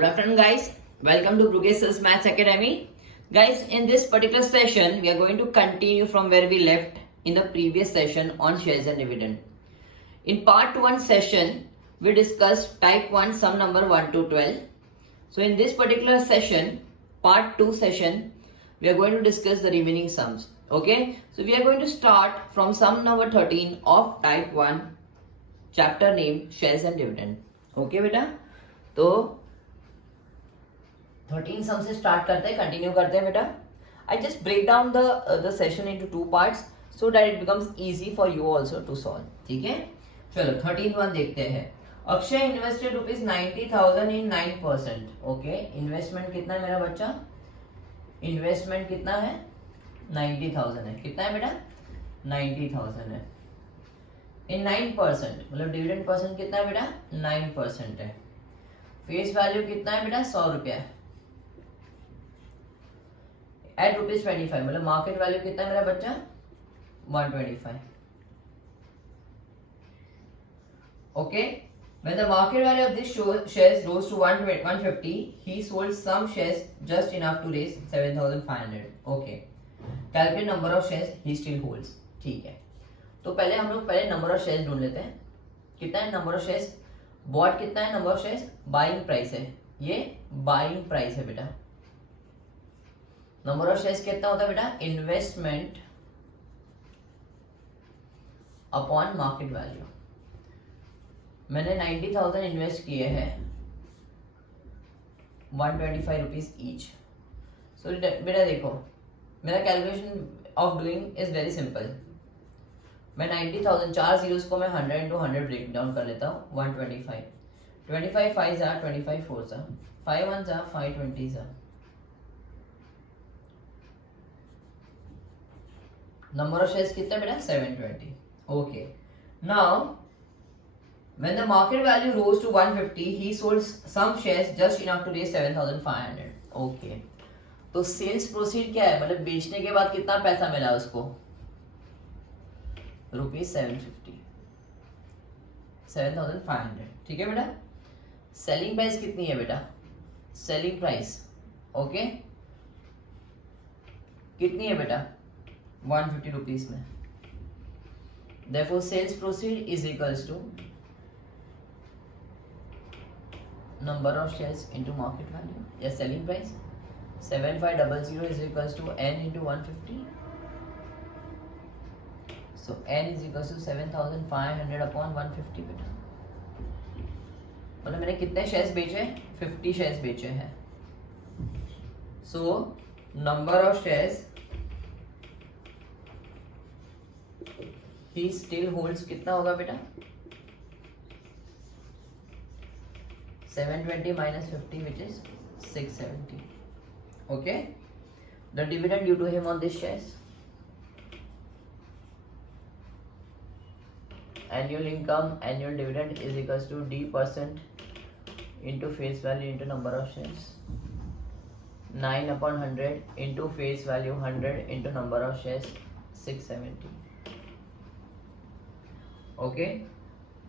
Good afternoon, guys. Welcome to Progressive Maths Academy. Guys, in this particular session, we are going to continue from where we left in the previous session on shares and dividend. In part 1 session, we discussed type 1 sum number 1 to 12. So in this particular session, part 2 session, we are going to discuss the remaining sums. Okay, so we are going to start from sum number 13 of type 1, chapter name shares and dividend. Okay बेटा, तो 13 सम से start करते हैं, continue करते हैं बेटा. I just break down the session into 2 parts so that it becomes easy for you also to solve. ठीक है, चलो 13 वन देखते हैं. Akshay invested ₹90,000 in 9%. Okay, investment कितना है मेरा बच्चा? इन्वेस्टमेंट कितना है? 90,000 है. कितना है बेटा? 90,000 है. इन 9%, मतलब डिविडेंड परसेंट कितना है बेटा? 9% है. फेस वैल्यू कितना है बेटा? 100 रुपया है. एट ₹25, मतलब मार्केट वैल्यू कितना है मेरा बच्चा? 125. Okay, when the market value of this shares rose to 150, he sold some shares just enough to raise 7,500. Okay, calculate number of shares he still holds. ठीक है, तो पहले हम लोग नंबर ऑफ शेयर्स ढूंढ लेते हैं. कितना है नंबर ऑफ शेयर्स? बॉट कितना है number of shares? Buying price है, ये बाइंग प्राइस है बेटा. नंबर ऑफ शेयर्स कितना होता है बेटा? Investment upon market value. मैंने 90,000 इन्वेस्ट किए हैं, 125 रुपीज ईच. सो बेटा देखो, मेरा calculation of doing is very simple. मैं 90,000 4 जीरोस को मैं 100 into 100 ब्रेक डाउन कर लेता हूँ. 125, 25 5 जा, 25 4 जा, 5 1 जा, 5 20 जा. नंबर ऑफ शेयर्स कितना बेटा? 720. Okay, now when the market value rose to 150, he sold some shares just enough to raise 7,500. Okay, तो सेल्स प्रोसीड क्या है? मतलब बेचने के बाद कितना पैसा मिला उसको? ₹750, 7,500. ठीक है बेटा. सेलिंग प्राइस कितनी है बेटा? सेलिंग प्राइस ओके कितनी है बेटा? 150 रुपीज में. Therefore sales proceed is equals to number of shares into market value या selling price. 7500 is equals to n into 150. So n is equals to 7,500 upon 150 बेटा. मतलब मैंने कितने शेयर्स बेचे? 50 शेयर्स बेचे हैं. So number of shares he still holds कितना होगा बेटा? 720 minus 50 which is 670. Okay, the dividend due to him on this shares, annual income, annual dividend is equals to D% into face value into number of shares. 9 upon 100 into face value 100 into number of shares 670. Okay,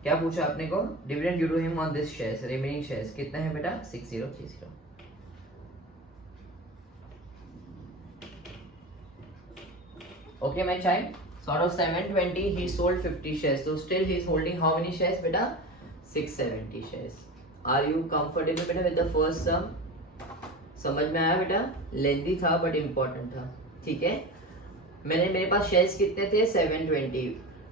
क्या पूछा आपने को? Dividend due to him on this shares, remaining shares कितना है बेटा? 6030. Okay my child, so out of 720 he sold 50 shares, so still he is holding how many shares बेटा? 670 shares. Are you comfortable बेटा with the first sum? समझ में आया बेटा? Lengthy था बट इम्पोर्टेंट था. ठीक है, मेरे पास शेयर्स कितने थे? 720.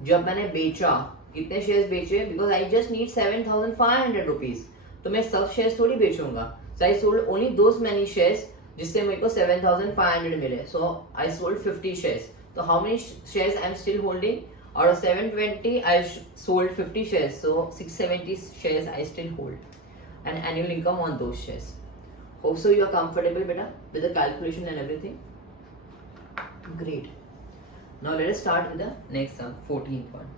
जब मैंने बेचा, कितने शेयर्स बेचे? Because I just need 7,500 rupees, तो मैं सब शेयर्स थोड़ी बेचूंगा. So I sold only those many shares जिससे मेरे को 7,500 मिले. So I sold 50 shares. तो how many shares I am still holding? Out of 720 I sold 50 shares, so 670 shares I still hold. And annual income on those shares. Hope so you are comfortable बेटा with the calculation and everything. Great. Now let us start with the next sum, 14th one.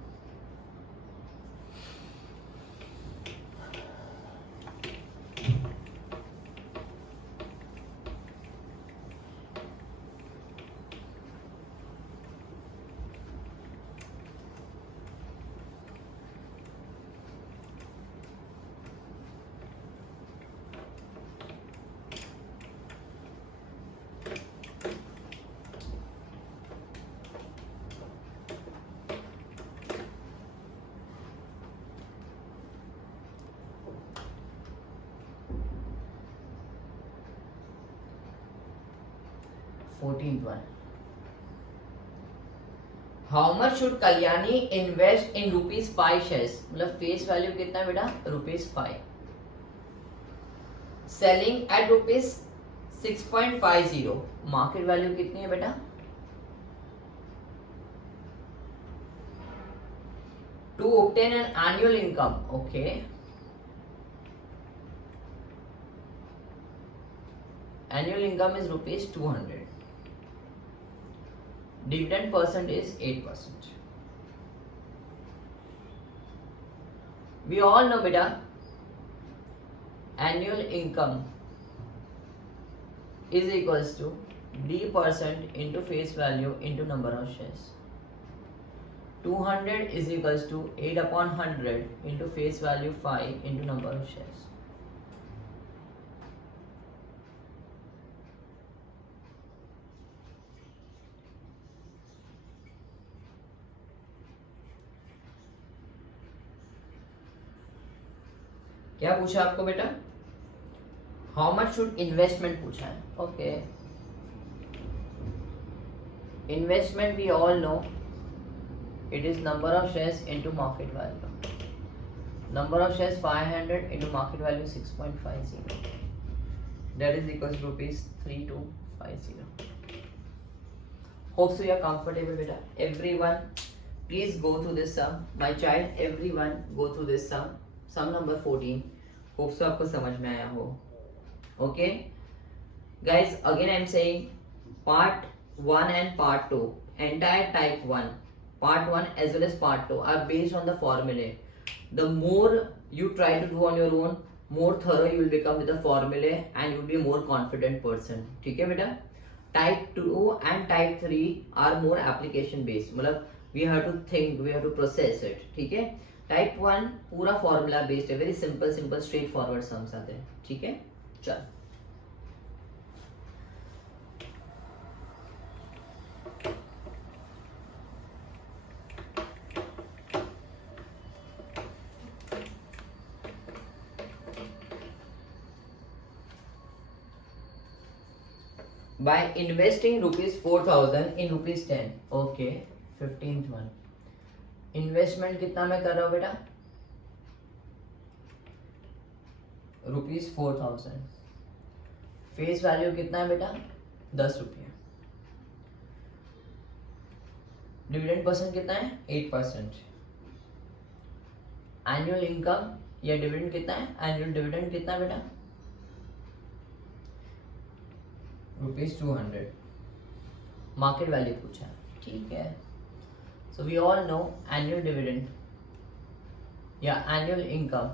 14th one. How much should Kalyani invest in ₹5 shares? मतलब face value कितना है बेटा? ₹5. Selling at ₹6.50. Market value कितनी है बेटा? To obtain an annual income. Okay. Annual income is ₹200. Dividend percent is 8%. We all know beta, annual income is equals to D% into face value into number of shares. 200 is equals to 8/100 into face value 5 into number of shares. क्या पूछा आपको बेटा? How much should investment पूछा है. Okay, investment we all know it is number of shares into market value. Number of shares 500 into market value 6.50. That is equals to ₹3250. Hope so you are comfortable beta. Everyone please go through this sum. My child, everyone go through this sum. Sum number 14. Hope so आपको समझ में आया हो. Okay guys, again I am saying part 1 and part 2, entire type 1, part 1 as well as part 2 are based on the formulae. The more you try to do on your own, more thorough you will become with the formulae and you will be a more confident person. ठीक है बेटा? Type 2 and type 3 are more application based. मतलब we have to think, we have to process it. ठीक है? Type 1 पूरा formula based है, very simple straight forward sums आते हैं. ठीक है? चल. By investing ₹4,000 in ₹10. Okay, 15th one. Investment कितना मैं कर रहा हूँ बेटा? ₹4,000. फेस वैल्यू कितना है बेटा? ₹10. डिविडेंड परसेंट कितना है? 8%. एनुअल इनकम या डिविडेंड कितना है? एनुअल डिविडेंड कितना है बेटा? ₹200. मार्केट वैल्यू पूछा. ठीक है. So we all know annual dividend या एनुअल इनकम,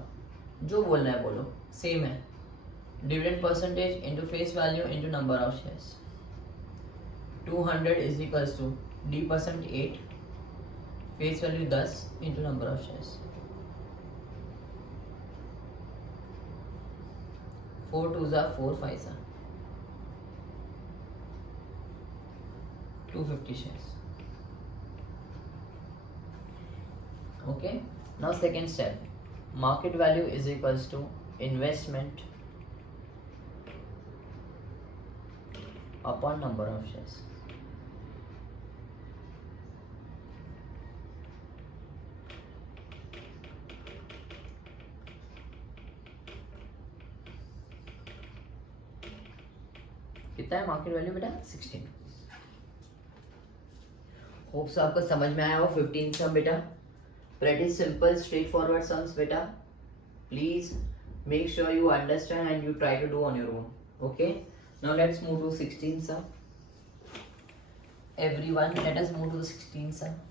जो बोलना है बोलो, सेम है. Dividend percentage into face value into number of shares. 200 is equals to D% 8, face value 10 into number of shares. 4 2 4 5 250 shares. Okay, now second step, market value is equals to investment upon number of shares. कितना है market value बेटा? 16. Hope so आपको समझ में आया हो 15 सम बेटा. Pretty simple straightforward sums beta. Please make sure you understand and you try to do on your own. Okay, now let's move to 16 sum. Everyone, let us move to the 16 sum.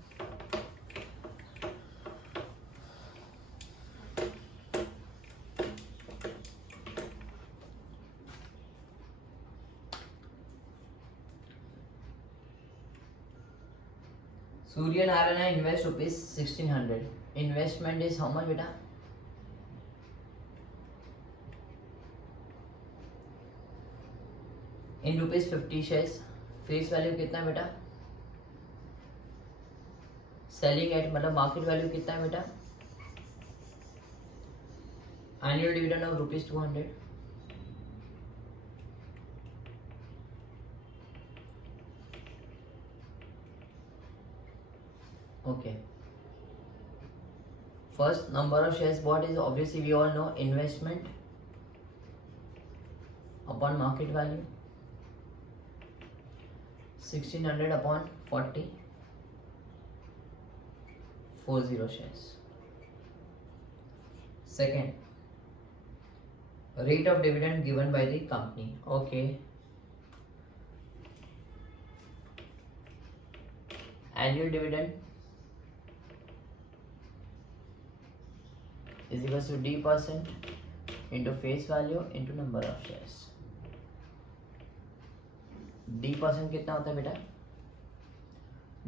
Surya Narayana invest ₹1,600. Investment is how much beta? In ₹50 shares. Face value कितना है बेटा? Selling at मतलब market value कितना है बेटा? Annual dividend of ₹200. Okay. First, number of shares bought is obviously we all know investment upon market value. 1600 upon 40. 40 shares. Second, rate of dividend given by the company. Okay. Annual dividend is equal to D% into face value into number of shares. D% कितना होता है बेटा,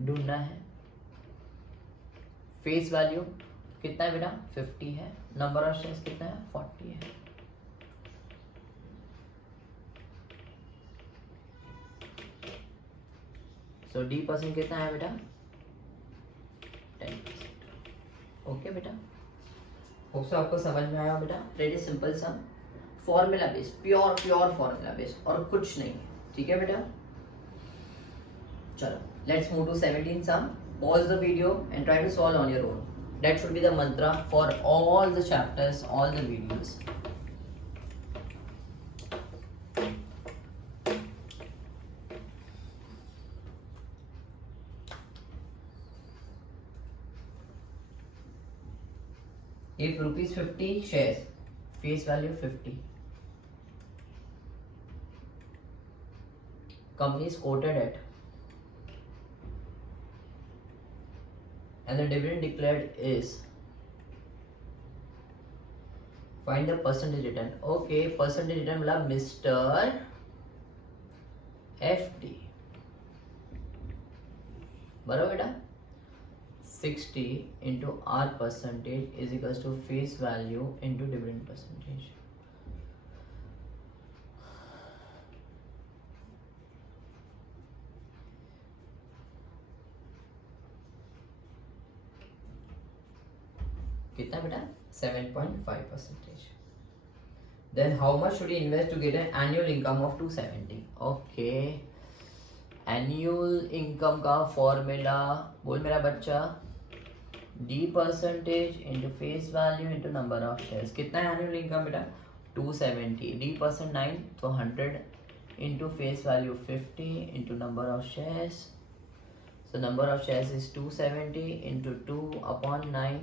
ढूंढना है. Face value कितना है बेटा, 50 है. नंबर ऑफ शेयर्स कितना है, 40 है. सो D% कितना है बेटा, 10%. ओके बेटा, होप सो आपको समझ में आया बेटा. Very simple sum, formula based, pure formula based और कुछ नहीं. ठीक है बेटा, चलो let's move to 17 sum. Pause the video and try to solve on your own. That should be the mantra for all the chapters, all the videos. If rupees 50 shares, face value 50. Company is quoted at, and the dividend declared is, find the percentage return. Okay, percentage return मतलब Mr. FD बराबर बेटा. 60 into R percentage is equals to face value into dividend percentage. कितना बेटा, 7.5%. Then how much should he invest to get an annual income of 270? Okay, annual income का formula बोल मेरा बच्चा, D% into face value into number of shares. कितना है annual income बेटा, 270. D% 9 तो 100 into face value 50 into number of shares. So number of shares is 270 into 2 upon 9,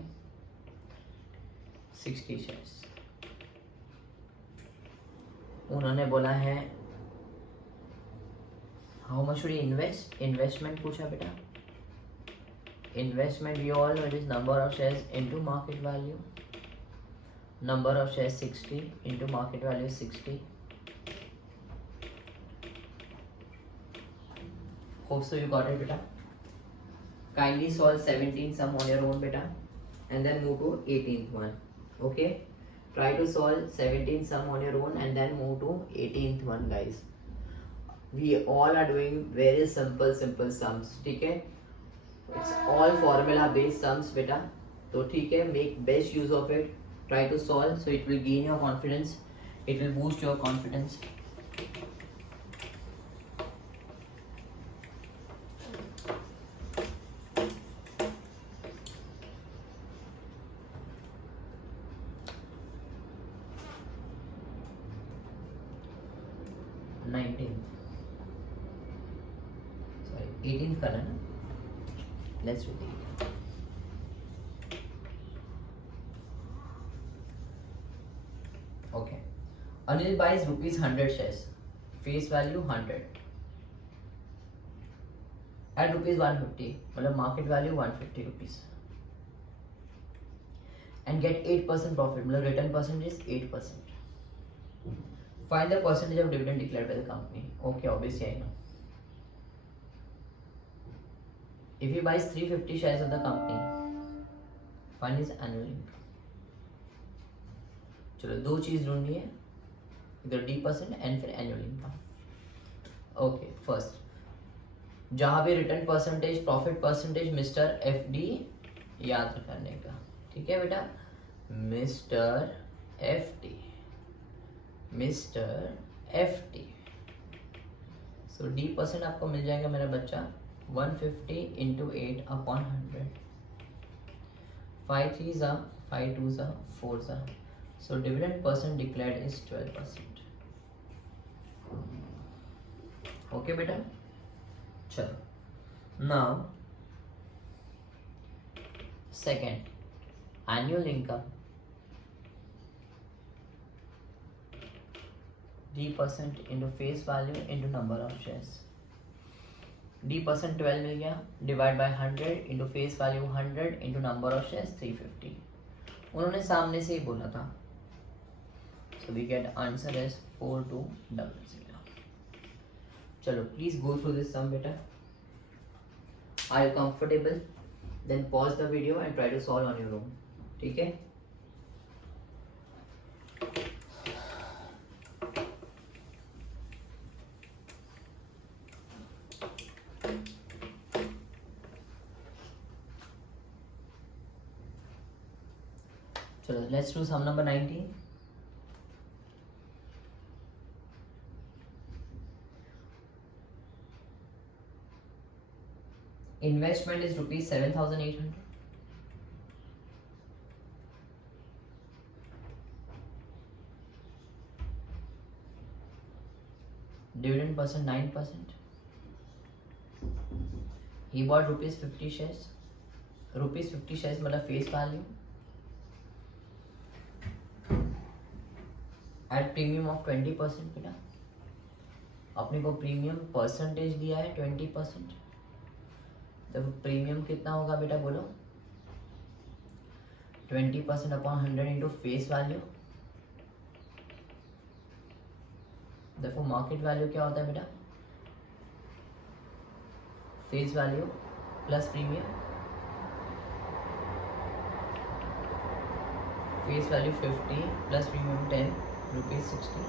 60 shares. उन्होंने बोला है how much should he invest. Investment पूछा बेटा. Investment we all know it is number of shares into market value. Number of shares 60 into market value 60. Hope so you got it beta. Kindly solve 17 sum on your own beta and then move to 18th one. Okay, try to solve 17 sum on your own and then move to 18th one guys. We all are doing very simple sums. ठीक है, it's all formula based sums beta. तो ठीक है, make best use of it. Try to solve so it will gain your confidence. It will boost your confidence. Sorry, 18th करना ना. Let's do it. Okay. Anil buys rupees 100 shares. Face value 100. At rupees 150. मतलब market value 150 rupees. And get 8% profit. मतलब return percentage is 8%. Find the percentage of dividend declared by the company. Okay, obviously I know. If he buys 350 shares of the company, find his annual income. चलो दो चीज ढूंढनी है, इधर D% and फिर annual income. Okay, first जहां भी return percentage, profit percentage, mister FD याद करने का. ठीक है बेटा, मिस्टर FD. सो D% आपको मिल जाएगा मेरा बच्चा 150 into 8 upon 100. 5 3s are 5 2s are 4s are. So dividend percent declared is 12%. Okay बेटा, चलो now second, annual income D% into face value into number of shares. D% 12 मिल गया, divide by 100 into face value 100 into number of shares 350. उन्होंने सामने से ही बोला था. So we get answer as 4200. चलो please go through this सम बेटा. Are you comfortable? Then pause the video and try to solve on your own. ठीक है. चलो let's do sum number 19. Investment is rupees 7,800. Dividend percent 9%. He bought rupees 50 shares. Rupees 50 shares मतलब face value at premium of 20% बेटा. अपने को premium percentage दिया है 20%. तो प्रीमियम कितना होगा बेटा बोलो. 20% अपॉन 100 इंटू फेस वैल्यू. देखो मार्केट वैल्यू क्या होता है बेटा, face value plus premium. Face value 50 plus premium 10 rupees 60.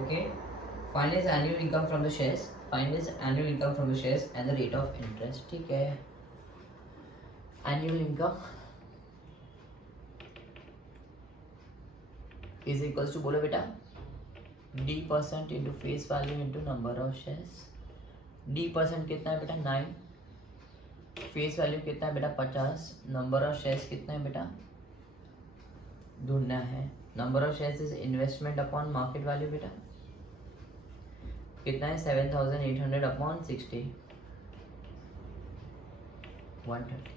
Okay. Find is annual income from the shares. Find is annual income from the shares and the rate of interest. ठीक है. Annual income is equals to बोलो बेटा D% into face value into number of shares. D% कितना है बेटा 9. Face value कितना है बेटा 50. नंबर ऑफ शेयर्स कितना है बेटा ढूंढना है. Number of shares is investment upon market value बेटा कितना है 7,800 अपॉन 60 130.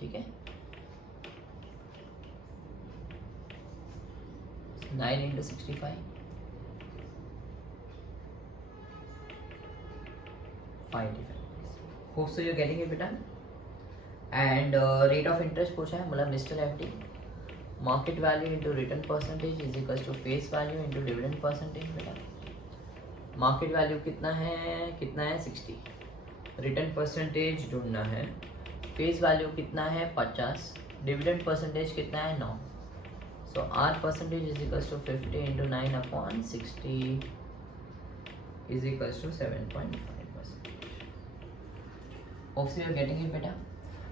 ठीक है. 9 into 65 5. Hope so you are getting it बेटा. एंड रेट ऑफ इंटरेस्ट पूछा है मतलब mister FD. Market value into return percentage is equal to face value into dividend percentage बेटा. मार्केट वैल्यू कितना है 60. रिटर्न परसेंटेज ढूंढना है. फेस वैल्यू कितना है 50. डिविडेंड परसेंटेज कितना है 9. So R percentage is equals to 50 into 9 upon 60 is equals to 7.5%. Hope so you are getting it बेटा.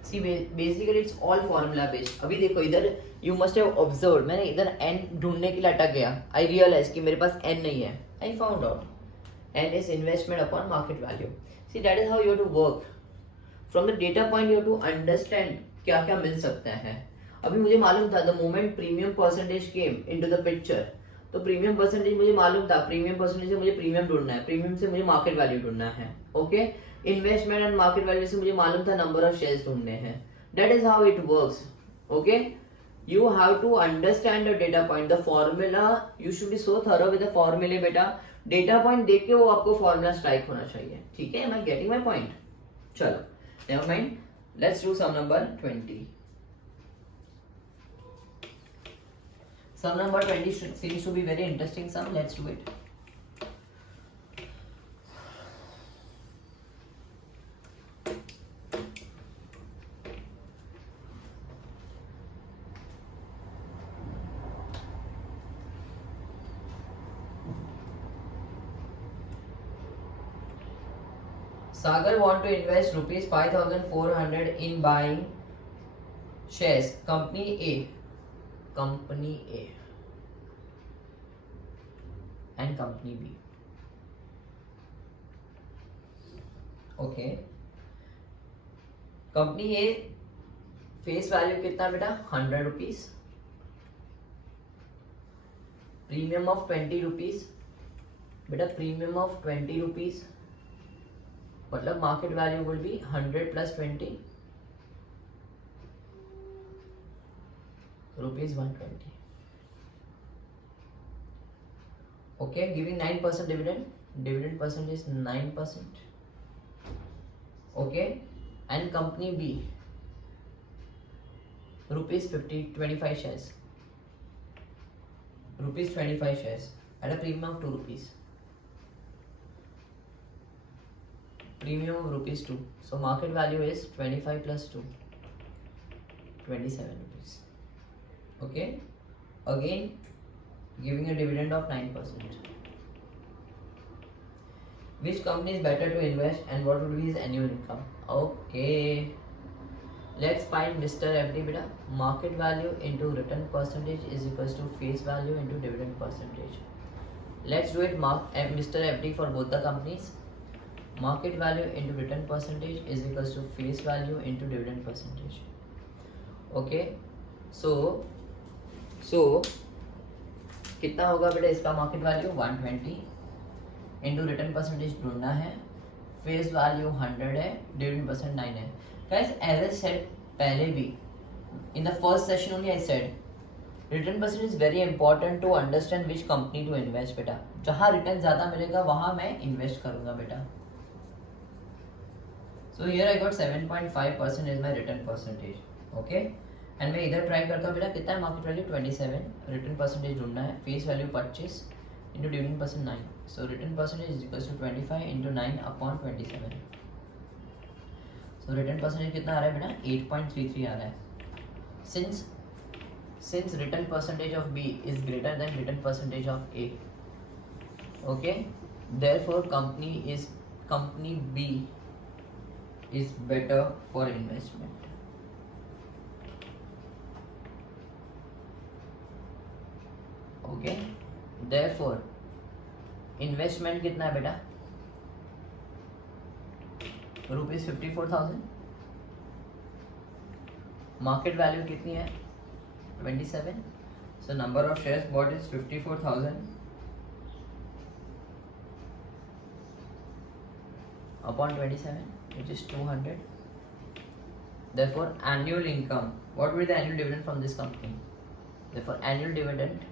See basically it's all formula based. अभी देखो इधर you must have observed मैंने इधर n ढूंढने के लिए अटक गया. I realized कि मेरे पास n नहीं है. I found out n is investment upon market value. See that is how you have to work. From the data point you have to understand क्या क्या मिल सकता है. अभी मुझे मालूम था the moment premium percentage came into the picture. तो premium percentage मुझे मालूम था. प्रीमियम परसेंटेज से मुझे प्रीमियम ढूंढना है. प्रीमियम से मुझे मार्केट वैल्यू ढूंढना है. Okay. Investment and market value से मुझे मालूम था नंबर ऑफ शेयर्स ढूंढने हैं. That is how it works. Okay. You have to understand the data point. The formula you should be so thorough with the फॉर्मूले बेटा. डेटा पॉइंट देख के वो आपको फॉर्मूला स्ट्राइक होना चाहिए. ठीक है. Am I getting my point. चलो never mind. Let's do some number 20. Sum number 20 seems to be very interesting sum. Let's do it. Sagar want to invest rupees 5,400 in buying shares company A. Company A and company B. Okay. Company A face value कितना बेटा 100 rupees, premium of 20 rupees बेटा, premium of 20 rupees, मतलब market value will be 100 plus 20 rupees 120. Okay, giving 9% dividend. Dividend percent is 9%. Okay, and company B rupees 25 shares. Rupees 25 shares at a premium of 2 rupees. Premium of rupees 2. So market value is 25 plus 2, 27 rupees. Okay, again giving a dividend of 9%. Which company is better to invest and what would be his annual income? Okay, let's find Mr. FD beta. Market value into return percentage is equals to face value into dividend percentage. Let's do it Mr. FD for both the companies. Market value into return percentage is equals to face value into dividend percentage. Okay, so कितना होगा बेटा इसका market value 120 into return percentage ढूंढना है, face value 100 है, dividend percent 9 है. Guys as I said पहले भी in the first session only I said return percent is very important to understand which company to invest बेटा. जहां return ज्यादा मिलेगा वहां मैं इन्वेस्ट करूंगा बेटा. So here I got 7.5% is my return percentage. Okay, and मैं इधर ट्राई करता हूँ बेटा कितना है मार्केट वैल्यू 27, रिटर्न परसेंटेज ढूंढना है, face value 25 into dividend percent 9. So return percentage is equal to 25 into 9 upon 27. So return percentage कितना आ रहा है बेटा 8.33 आ रहा है. Since return percentage of B is greater than return percentage of A, okay, therefore company B is better for investment. Okay, therefore investment कितना है बेटा रुपीज 54,000. मार्केट वैल्यू कितनी है 27. So number of shares bot is 54,000 upon 27 which is 200. Therefore annual income, what will be the annual dividend from this company? Therefore annual dividend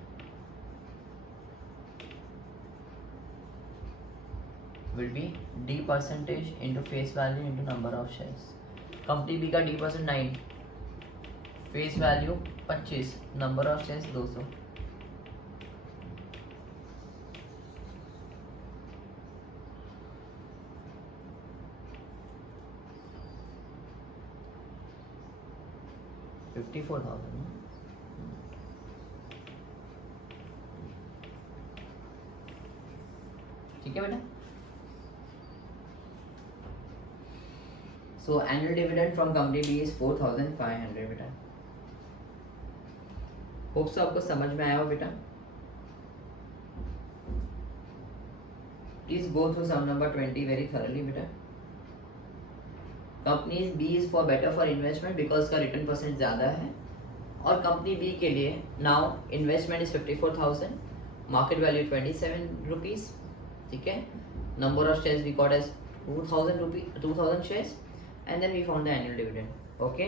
will be D percentage into face value into number of shares. Company B का D percent 9, face value 25, number of shares 200. $54,000. ठीक है बेटा. So annual dividend from company B is 4,500 बेटा. Hope so आपको समझ में आया हो बेटा. Please go through sum number 20 very thoroughly बेटा. Company B is for better for investment because का रिटर्न परसेंट ज़्यादा है, और कंपनी B के लिए now investment is 54,000, market value 27 rupees. ठीक है, number of shares we got as 2,000 shares, and then we found the annual dividend. Okay,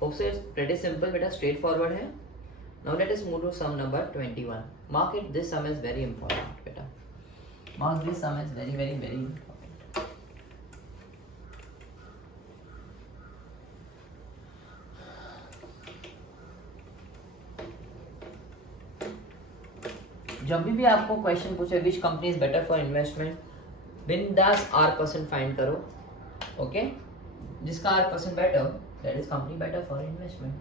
hope so it's pretty simple बेटा, straight forward है. Now let us move to sum number 21. Mark it, this sum is very important बेटा. Mark this sum is very very very important. जब भी आपको question पूछे विच company is better for investment, बिंदास R% find करो. Okay, जिसका R% better, that is company better for investment.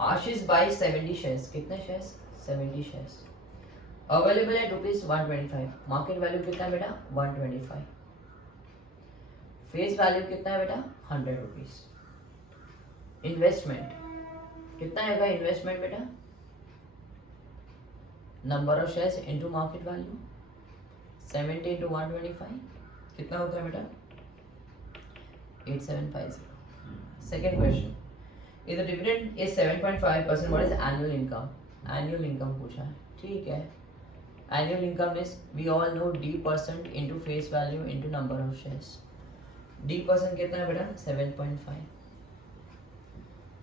Ashish by 70 shares. कितने shares 70 shares. Available है rupees 125. Market value कितना है बेटा 125. फेस वैल्यू कितना है बेटा 100 रुपीज. इन्वेस्टमेंट कितना आएगा इन्वेस्टमेंट बेटा, number of shares into market value 70 into 125 कितना होता है बेटा 8750. Second question. If the dividend is 7.5%, what is annual income? Annual income पूछा है, ठीक है. Annual income is, we all know, D% into face value into number of shares. D% कितना है बेटा? 7.5.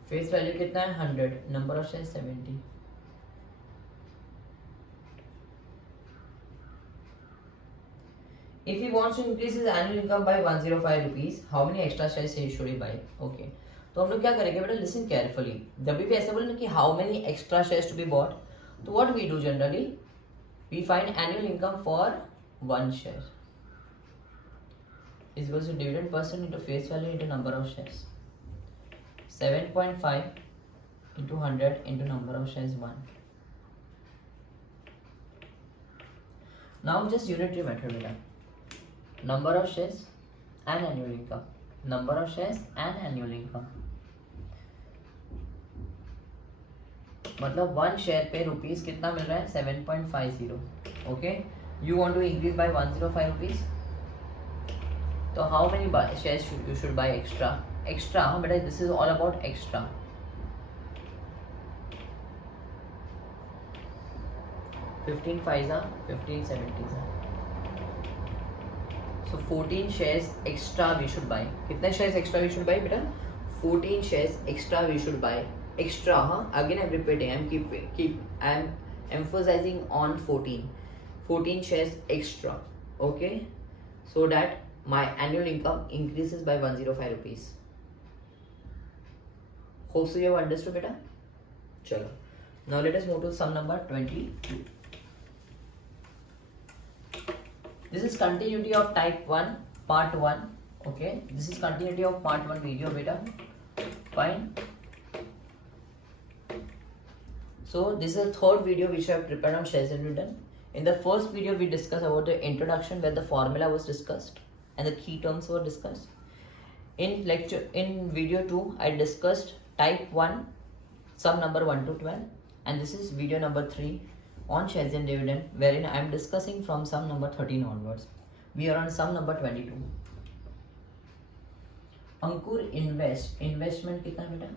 Face value कितना है? 100. Number of shares 70. If he wants to increase his annual income by 105 rupees, how many extra shares should he buy? Okay. तो हम लोग क्या करेंगे बेटा? Listen carefully. जब भी ऐसे बोले ना कि how many extra shares to be bought, तो what we do generally? We find annual income for one share is equals to dividend percent into face value into number of shares. 7.5 into 100 into number of shares 1. Now just unitary method beta. Number of shares and annual income. Number of shares and annual income. मतलब 1 share पे rupees कितना मिल रहा है? 7.50. Okay, you want to increase by 105 rupees, तो how many shares you should buy extra? Extra बेटा, this is all about extra. $15 15 70. So 14 shares extra we should buy. कितने shares extra we should buy बेटा? 14 shares extra we should buy. Extra, huh? Again I'm repeating. I'm emphasizing on 14. 14 shares extra. Okay, so that my annual income increases by 105 rupees. Hope so you have understood, beta. Chalo. Now let us move to sum number 22. This is continuity of type 1 part 1. Okay, this is continuity of part 1 video, beta. Fine. So this is the third video which I have prepared on shares and dividend. In the first video we discussed about the introduction where the formula was discussed and the key terms were discussed. In video 2 I discussed type 1 sum number 1 to 12, and this is video number 3 on shares and dividend wherein I am discussing from sum number 13 onwards. We are on sum number 22. Ankur investment कितना बेटा?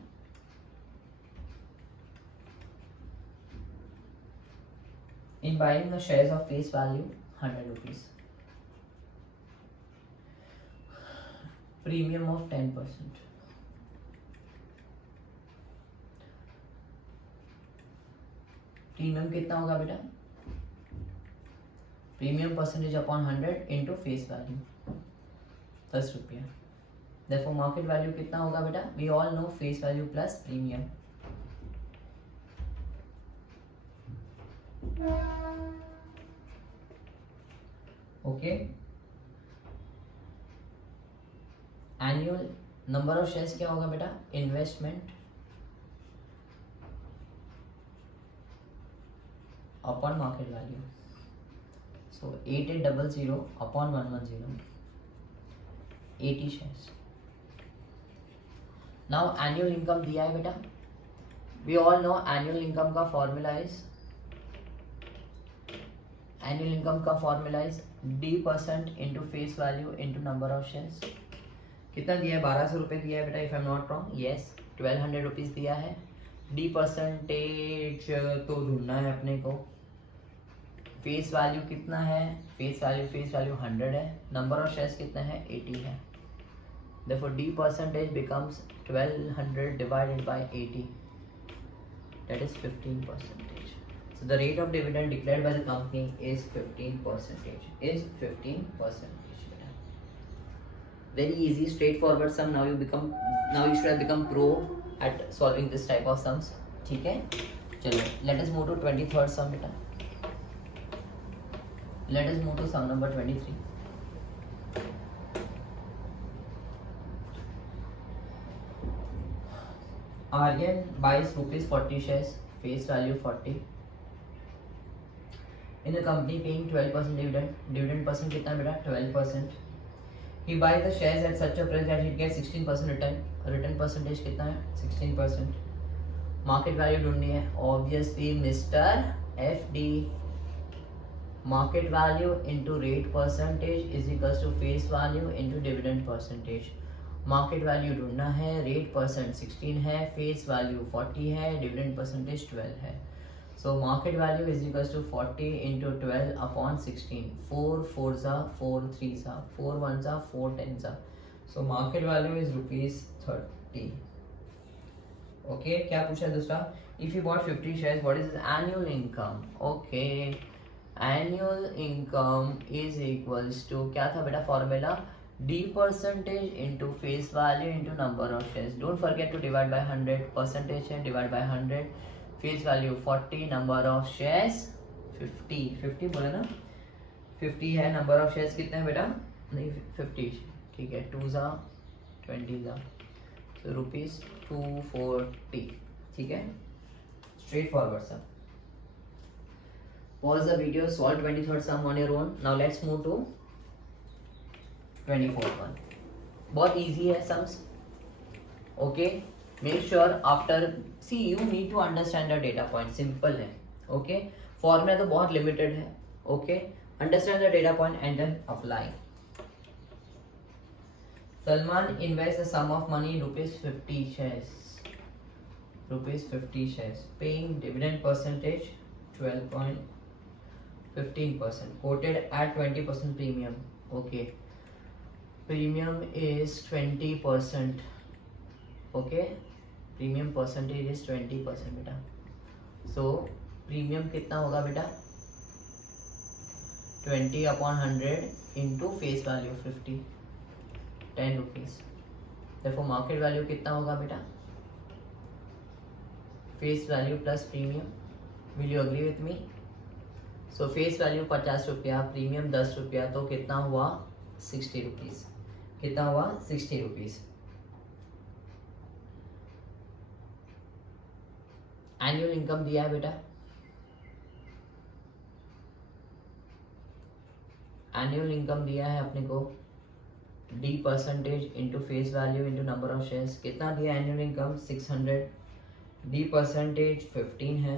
In buying the shares of face value 100 rupees. Premium of 10%. Premium कितना होगा बेटा? Premium percentage upon 100 into face value 10 रुपया. Therefore market value कितना होगा बेटा? We all know face value plus premium. Okay, annual number of shares क्या होगा बेटा? Investment upon market value. So 8800 upon 110, 80 shares. Now annual income दिया है बेटा. We all know annual income का formula is D% into face value into number of shares. कितना दिया है? 1200 रुपये दिया है बेटा, if I'm not wrong. Yes, 1200 rupees दिया है. D परसेंटेज तो ढूंढना है अपने को. फेस वैल्यू कितना है? फेस वैल्यू 100 है. नंबर ऑफ शेयर्स कितना है? 80 है. Therefore D percentage becomes 1200 divided by 80. That is 15%. So the rate of dividend declared by the company is 15%. Very easy, straightforward sum. Now you should have become pro at solving this type of sums. ठीक है? चलो, let us move to 23rd sum बेटा. Let us move to sum number 23. Aryan buys rupees 40 shares, face value 40. In the company paying 12% dividend. Dividend percent कितना बेटा? 12%. He buys the shares at such a price that he gets 16% return. Return percentage कितना है? 16%. Market value ढूंढनी है. Obviously Mr. FD. Market value into rate percentage is equals to face value into dividend percentage. Market value ढूंढना है, rate percent 16 है, face value 40 है, dividend percentage 12 है. So market value is equals to 40 into 12 upon 16. 4 4 ज़ा 4 3 ज़ा 4 1 ज़ा 4 10 ज़ा. So market value is ₹30. Okay, क्या पूछा है दूसरा? If you bought 50 shares what is annual income? Okay, annual income is equals to, क्या था बेटा formula? D percentage into face value into number of shares. Don't forget to divide by 100. Percentage है divide by 100. Face value 40, number of shares 50. 50 बोले ना, 50 है. number of shares कितने हैं बेटा? नहीं 50, ठीक है. 2 ज़ा 20 ज़ा, so ₹240. ठीक है, straight forward sum. Pause the video, solve 23rd sum on your own. Now let's move to 24th one. बहुत easy है sums. Okay, make sure after, see you need to understand the data point. Simple है. Okay, formula तो बहुत limited है. Okay, understand the data point and then apply. Salman invests a sum of money ₹50 shares. ₹50 shares. Paying dividend percentage 12.15%. Quoted at 20% premium. Okay. Premium is 20%. Okay, premium percentage is 20% बेटा. So premium कितना होगा बेटा? 20 upon 100 into face value 50, ₹10. Therefore market value कितना होगा बेटा? Face value plus premium. Will you agree with me? So face value ₹50, premium ₹10, तो कितना हुआ? ₹60. कितना हुआ? ₹60. एनुअल इनकम दिया है बेटा, एनुअल इनकम दिया है अपने को. D percentage into face value into number of shares. कितना दिया एनुअल इनकम? 600. D परसेंटेज 15 है,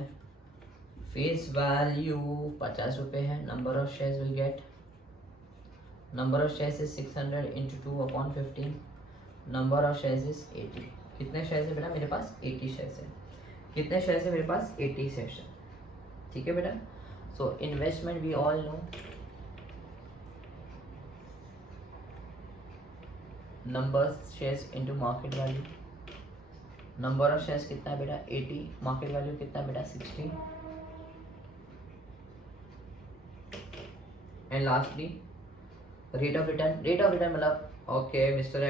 फेस वैल्यू ₹50 है, number of shares will get, number of shares is 600 into 2 upon 15. number of shares is 80. कितने shares है बेटा मेरे पास? 80 shares है. कितने शेयर्स है मेरे पास? 80 शेयर्स है. ठीक है बेटा. So investment we all know, number shares into market value. Number of shares कितना है बेटा? 80. मार्केट वैल्यू कितना है बेटा? 60. And lastly rate of return. Rate of return मतलब ओके मिस्टर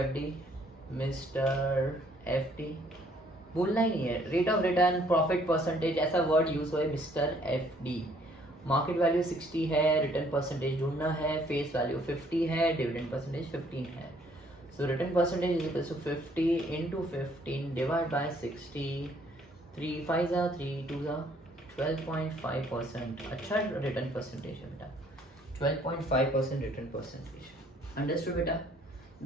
एफ डी बोलना ही नहीं है. Rate of return, profit percentage, ऐसा वर्ड यूज हुआ है mister F D. Market value 60 है, रिटर्न परसेंटेज ढूंढना है, फेस वैल्यू 50 है, डिविडेंड परसेंटेज 15 है. So return percentage is equal to 50 into 15 divide by 60. 3 5 ज़ा 3 2 ज़ा 12.5%. अच्छा रिटर्न परसेंटेज है बेटा, 12.5% return percentage. Understood बेटा?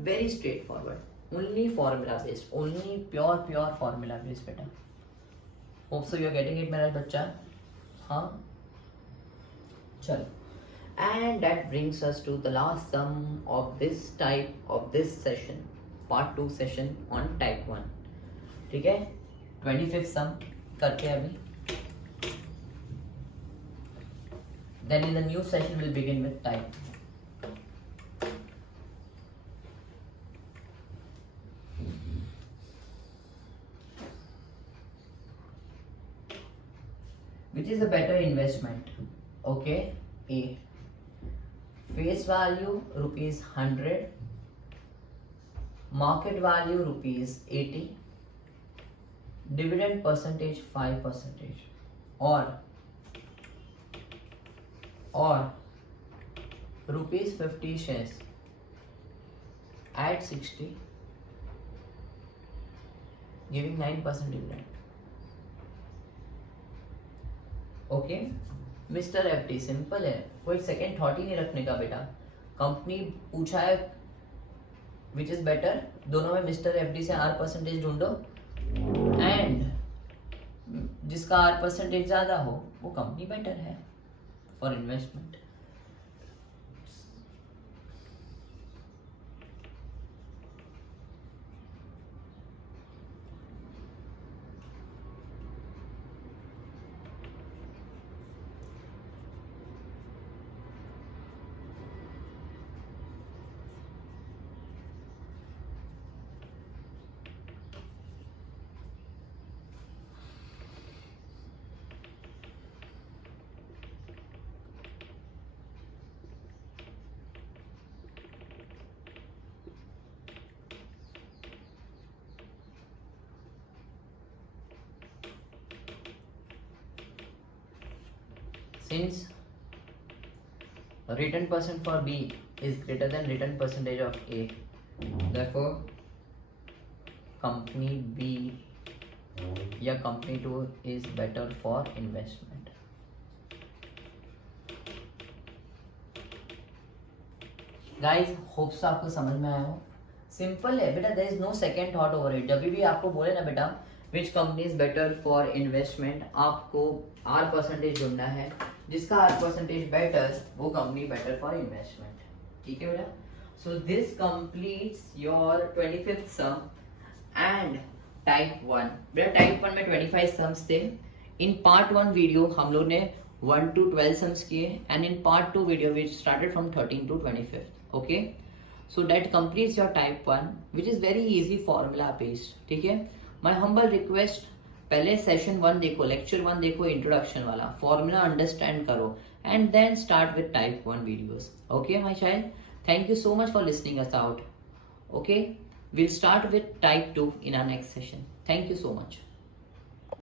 Very straightforward. Only formula based. Only pure formula based बेटा. Hope so you are getting it मेरा बच्चा. हाँ. चलो. And that brings us to the last sum of this type of this session, part 2 session on type 1. ठीक है? 25th sum करते हैं अभी. Then in the new session we'll begin with type. Which is a better investment? Okay, A. Face value ₹100, market value ₹80, dividend percentage 5%, or ₹50 shares at 60 giving 9% dividend. Okay mister FD, simple है, कोई second thought ही नहीं रखने का बेटा. Company पूछा है which is better, दोनों में मिस्टर एफडी से R परसेंटेज ढूंढो एंड जिसका R परसेंटेज ज्यादा हो वो कंपनी बेटर है for investment. since return percent for B is greater than return percentage of A, therefore company B या company 2 is better for investment. Guys, hope so आपको समझ में आया हो. सिंपल है बेटा, there is no second thought over it. जब भी आपको बोले ना बेटा which company is better for investment, आपको आर परसेंटेज ढूंढना है. जिसका आर परसेंटेज बेटर वो कंपनी बेटर फॉर इन्वेस्टमेंट. ठीक है बेटा. So this completes your 25th sum and type 1. बेटा टाइप 1 में 25 सम्स थे. इन पार्ट 1 वीडियो हम लोग ने 1 to 12 सम्स किए and in part 2 video which started from 13 to 25. Okay, so that completes your type 1 which is very easy formula based. ठीक है. my humble request, पहले सेशन 1 देखो, लेक्चर 1 देखो, इंट्रोडक्शन वाला फॉर्मूला अंडरस्टैंड करो and then start with type 1 videos. Okay my child, thank you so much for listening us out. Okay, we'll start with type 2 in our next session. Thank you so much.